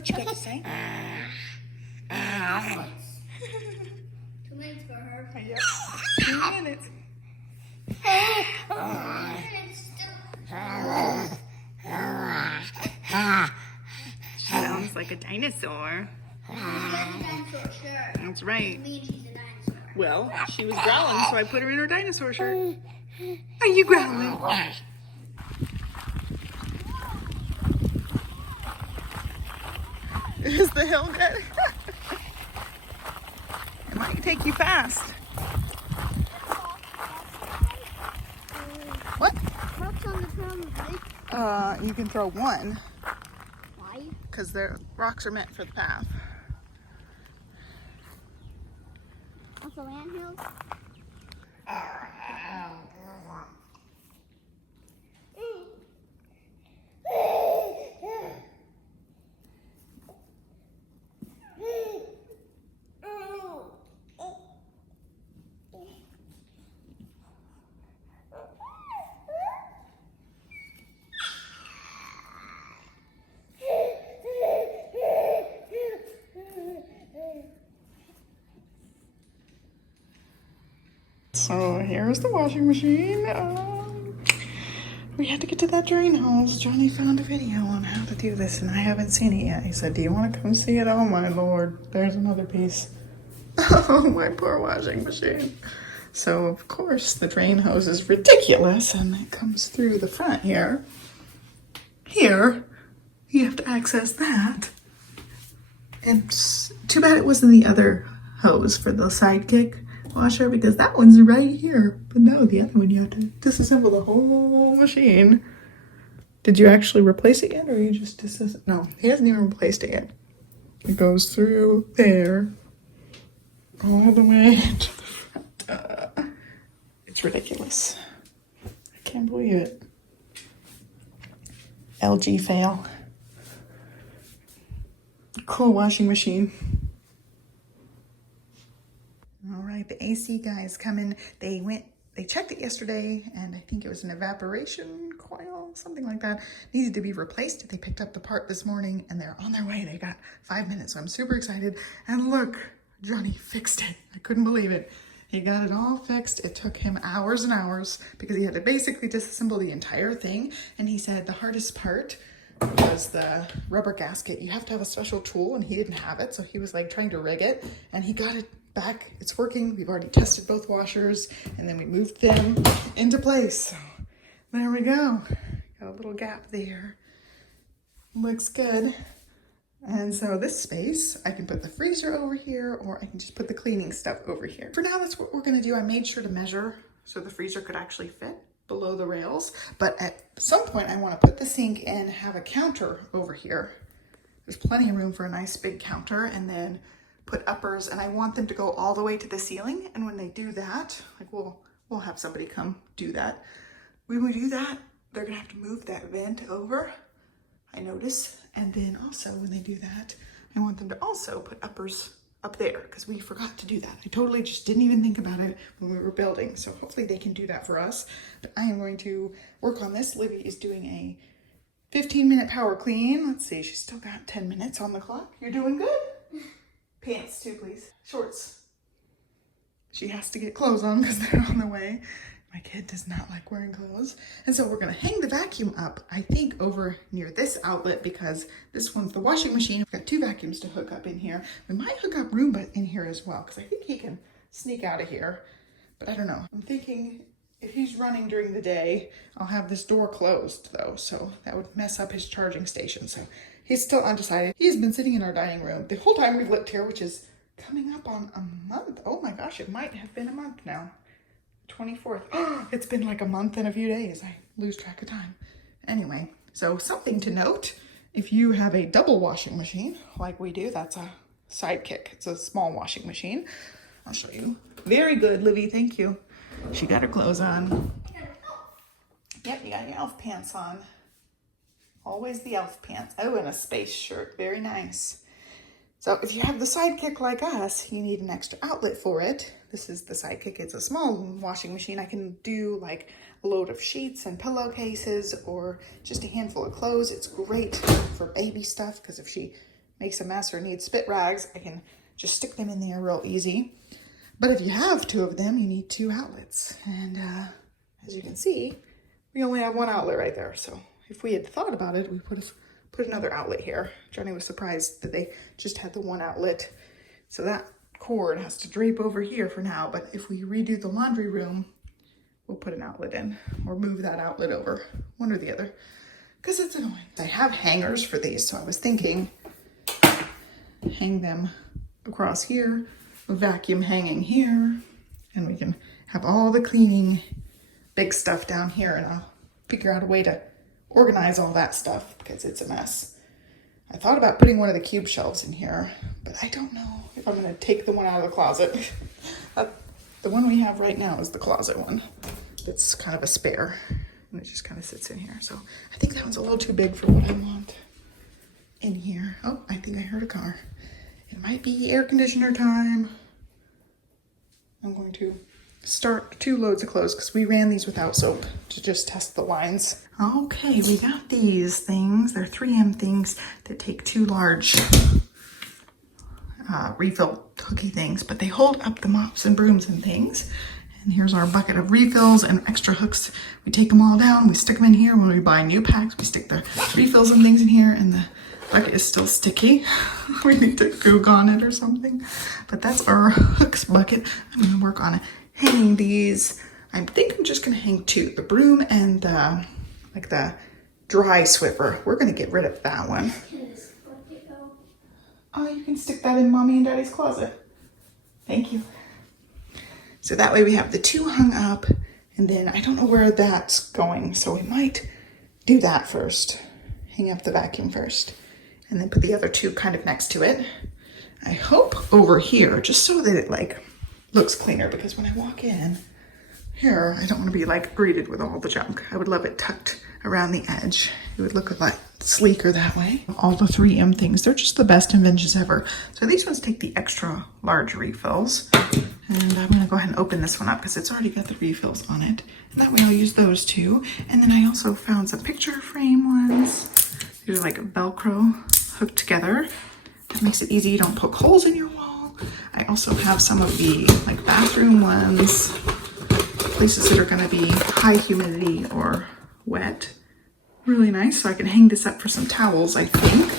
What you got to say? 2 minutes for her. Yep. 2 minutes. Sounds like a dinosaur. That's right. Well, she was growling, so I put her in her dinosaur shirt. Are you growling? Is the hill good? It might take you fast. What? Rocks on the ground, You can throw one. Why? Because the rocks are meant for the path. Also anthill? So here's the washing machine. We had to get to that drain hose. Johnny found a video on how to do this and I haven't seen it yet. He said, do you want to come see it? Oh my Lord, there's another piece. Oh, my poor washing machine. So of course the drain hose is ridiculous and it comes through the front here. Here, you have to access that. And it's too bad it wasn't the other hose for the sidekick washer because that one's right here. But no, the other one you have to disassemble the whole machine. Did you actually replace it yet or you just disassembled? No, he hasn't even replaced it yet. It goes through there all the way to the front. It's ridiculous. I can't believe it. LG fail. Cool washing machine. All right, the AC guys coming. They checked it yesterday, and I think it was an evaporation coil, something like that. Needed to be replaced. They picked up the part this morning, and they're on their way. They got 5 minutes, so I'm super excited. And look, Johnny fixed it. I couldn't believe it. He got it all fixed. It took him hours and hours because he had to basically disassemble the entire thing. And he said the hardest part was the rubber gasket. You have to have a special tool, and he didn't have it, so he was like trying to rig it, and he got it back. It's working. We've already tested both washers, and then we moved them into place. So there we go. Got a little gap there. Looks good. And so this space, I can put the freezer over here, or I can just put the cleaning stuff over here. For now, that's what we're gonna do. I made sure to measure so the freezer could actually fit below the rails. But at some point, I wanna put the sink in, have a counter over here. There's plenty of room for a nice big counter, and then put uppers, and I want them to go all the way to the ceiling. And when they do that, like we'll have somebody come do that. When we do that, they're gonna have to move that vent over, I notice. And then also when they do that, I want them to also put uppers up there because we forgot to do that. I totally just didn't even think about it when we were building. So hopefully they can do that for us. But I am going to work on this. Olivia is doing a 15-minute power clean. Let's see, she's still got 10 minutes on the clock. You're doing good. Pants too, please. Shorts. She has to get clothes on because they're on the way. My kid does not like wearing clothes. And so we're gonna hang the vacuum up, I think, over near this outlet because this one's the washing machine. I've got 2 vacuums to hook up in here. We might hook up Roomba in here as well because I think he can sneak out of here, but I don't know. I'm thinking if he's running during the day, I'll have this door closed though, so that would mess up his charging station. So he's still undecided. He has been sitting in our dining room the whole time we've lived here, which is coming up on a month. Oh my gosh, it might have been a month now. 24th. It's been like a month and a few days. I lose track of time. Anyway, so something to note, if you have a double washing machine like we do, that's a sidekick. It's a small washing machine. I'll show you. Very good, Livy, thank you. She got her clothes on. Yep, you got your elf pants on. Always the elf pants. Oh, and a space shirt. Very nice. So if you have the sidekick like us, you need an extra outlet for it. This is the sidekick. It's a small washing machine. I can do like a load of sheets and pillowcases or just a handful of clothes. It's great for baby stuff because if she makes a mess or needs spit rags, I can just stick them in there real easy. But if you have two of them, you need two outlets. And as you can see, we only have one outlet right there. So if we had thought about it, we put another outlet here. Johnny was surprised that they just had the one outlet. So that cord has to drape over here for now. But if we redo the laundry room, we'll put an outlet in or move that outlet over, one or the other, because it's annoying. I have hangers for these, so I was thinking hang them across here, a vacuum hanging here, and we can have all the cleaning big stuff down here, and I'll figure out a way to organize all that stuff because it's a mess. I thought about putting one of the cube shelves in here, but I don't know if I'm gonna take the one out of the closet. The one we have right now is the closet one. It's kind of a spare, and it just kind of sits in here. So I think that one's a little too big for what I want in here. Oh, I think I heard a car. It might be air conditioner time. I'm going to start 2 loads of clothes because we ran these without soap to just test the lines. Okay, we got these things. They're 3M things that take 2 large refill hooky things, but they hold up the mops and brooms and things. And here's our bucket of refills and extra hooks. We take them all down, we stick them in here. When we buy new packs, we stick the refills and things in here, and the bucket is still sticky. We need to goog on it or something. But that's our hooks bucket. I'm gonna work on hanging these. I think I'm just gonna hang 2, the broom and like the dry Swiffer. We're gonna get rid of that one. Oh, you can stick that in Mommy and Daddy's closet. Thank you. So that way we have the 2 hung up, and then I don't know where that's going, so we might do that first. Hang up the vacuum first, and then put the other 2 kind of next to it. I hope over here, just so that it like looks cleaner, because when I walk in here, I don't want to be like greeted with all the junk. I would love it tucked around the edge. It would look a lot sleeker that way. All the 3M things, they're just the best inventions ever. So these ones take the extra large refills. And I'm gonna go ahead and open this one up because it's already got the refills on it. And that way I'll use those 2. And then I also found some picture frame ones. These are like Velcro hooked together. That makes it easy, you don't poke holes in your wall. I also have some of the like bathroom ones, places that are gonna be high humidity or wet. Really nice, so I can hang this up for some towels, I think.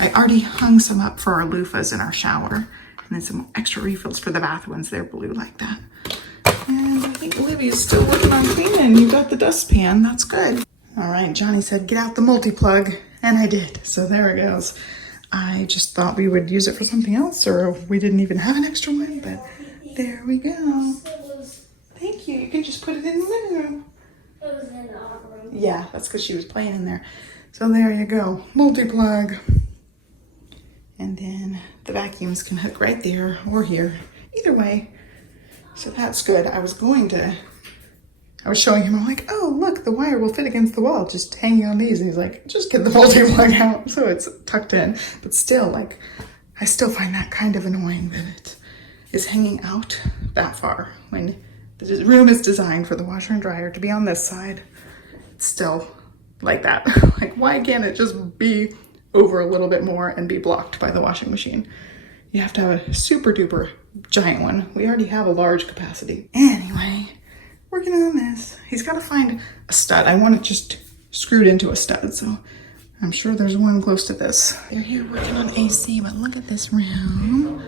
I already hung some up for our loofahs in our shower. And then some extra refills for the bath ones. They're blue like that. And I think Olivia's still working on cleaning. You got the dustpan, that's good. All right, Johnny said, get out the multi-plug. And I did, so there it goes. I just thought we would use it for something else, or we didn't even have an extra one, but there we go. Thank you, you can just put it in the living room. It was in the other room. Yeah, that's because she was playing in there. So there you go, multi-plug. And then the vacuums can hook right there or here, either way. So that's good. I was showing him, I'm like, oh, look, the wire will fit against the wall, just hanging on these. And he's like, just get the multi-plug out. So it's tucked in, but still, like, I still find that kind of annoying that it is hanging out that far when the room is designed for the washer and dryer to be on this side. It's still like that. Like, why can't it just be over a little bit more and be blocked by the washing machine? You have to have a super duper giant one. We already have a large capacity. Anyway, working on this. He's got to find a stud. I want it just screwed into a stud, so I'm sure there's one close to this. They're here working on AC, but look at this room.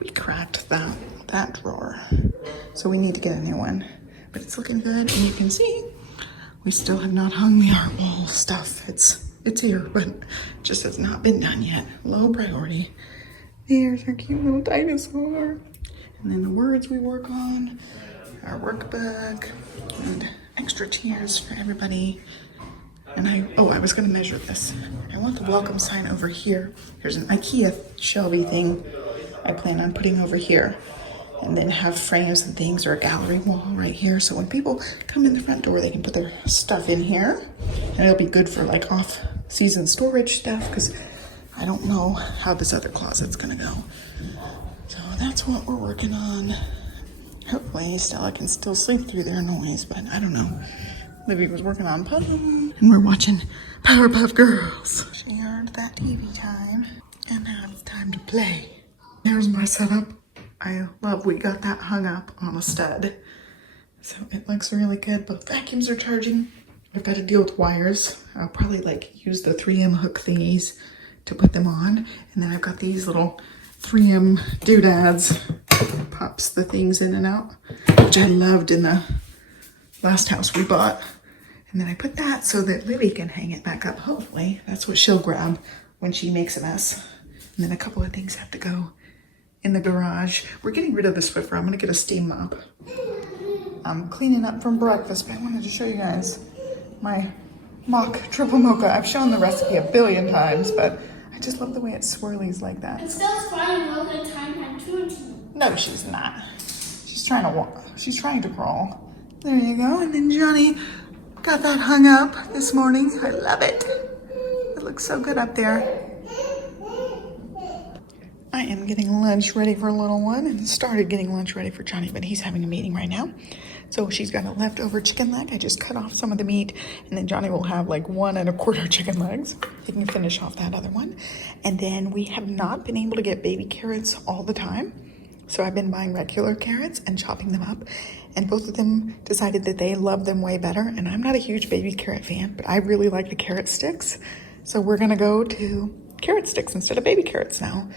We cracked that drawer, so we need to get a new one. But it's looking good, and you can see we still have not hung the art wall stuff. It's here, but just has not been done yet. Low priority. There's our cute little dinosaur. And then the words we work on, our workbook, and extra chairs for everybody. And I was gonna measure this. I want the welcome sign over here. There's an IKEA shelvy thing I plan on putting over here. And then have frames and things or a gallery wall right here. So when people come in the front door, they can put their stuff in here. And it'll be good for like off-season storage stuff because I don't know how this other closet's gonna go. So that's what we're working on. Hopefully Stella can still sleep through their noise, but I don't know. Olivia was working on puzzle, and we're watching Powerpuff Girls. She earned that TV time. And now it's time to play. Here's my setup. I love we got that hung up on a stud. So it looks really good. Both vacuums are charging. I've got to deal with wires. I'll probably like use the 3M hook thingies to put them on. And then I've got these little 3M doodads. Pops the things in and out, which I loved in the last house we bought. And then I put that so that Livy can hang it back up, hopefully. That's what she'll grab when she makes a mess. And then a couple of things have to go in the garage. We're getting rid of the Swiffer. I'm gonna get a steam mop. I'm cleaning up from breakfast, but I wanted to show you guys my mock triple mocha. I've shown the recipe a billion times, but I just love the way it swirlies like that. It's still frying mocha time too. No, she's not. She's trying to walk. She's trying to crawl. There you go. And then Johnny got that hung up this morning. I love it. It looks so good up there. I am getting lunch ready for little one and started getting lunch ready for Johnny, but he's having a meeting right now. So she's got a leftover chicken leg. I just cut off some of the meat, and then Johnny will have like 1 1/4 chicken legs. He can finish off that other one. And then we have not been able to get baby carrots all the time. So I've been buying regular carrots and chopping them up, and both of them decided that they love them way better. And I'm not a huge baby carrot fan, but I really like the carrot sticks. So we're gonna go to carrot sticks instead of baby carrots now,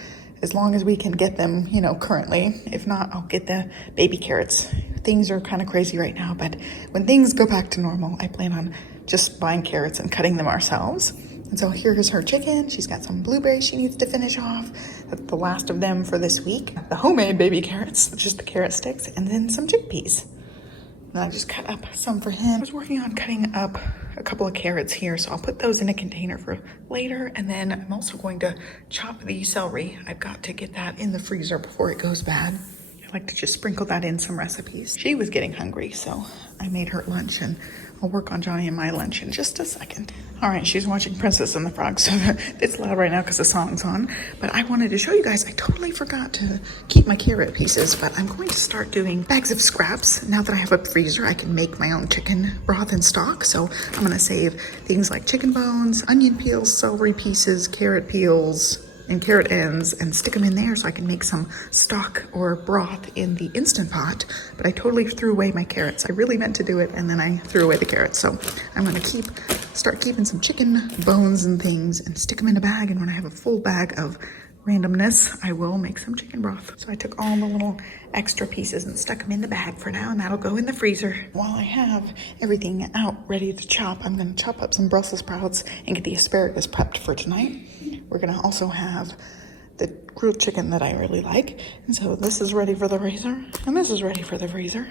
as long as we can get them, you know, currently. If not, I'll get the baby carrots. Things are kind of crazy right now, but when things go back to normal, I plan on just buying carrots and cutting them ourselves. And so here's her chicken. She's got some blueberries she needs to finish off. That's the last of them for this week. The homemade baby carrots, just the carrot sticks, and then some chickpeas. And I just cut up some for him. I was working on cutting up a couple of carrots here, so I'll put those in a container for later. And then I'm also going to chop the celery. I've got to get that in the freezer before it goes bad. I like to just sprinkle that in some recipes. She was getting hungry, so I made her lunch, and I'll work on Johnny and my lunch in just a second. All right, she's watching Princess and the Frog, so it's loud right now because the song's on. But I wanted to show you guys, I totally forgot to keep my carrot pieces, but I'm going to start doing bags of scraps. Now that I have a freezer, I can make my own chicken broth and stock. So I'm gonna save things like chicken bones, onion peels, celery pieces, carrot peels, and carrot ends, and stick them in there so I can make some stock or broth in the Instant Pot. But I totally threw away my carrots. I really meant to do it, and then I threw away the carrots. So I'm gonna start keeping some chicken bones and things and stick them in a bag, and when I have a full bag of randomness, I will make some chicken broth. So I took all the little extra pieces and stuck them in the bag for now, and that'll go in the freezer. While I have everything out ready to chop, I'm gonna chop up some Brussels sprouts and get the asparagus prepped for tonight. We're gonna also have the grilled chicken that I really like. And so this is ready for the freezer, and this is ready for the freezer.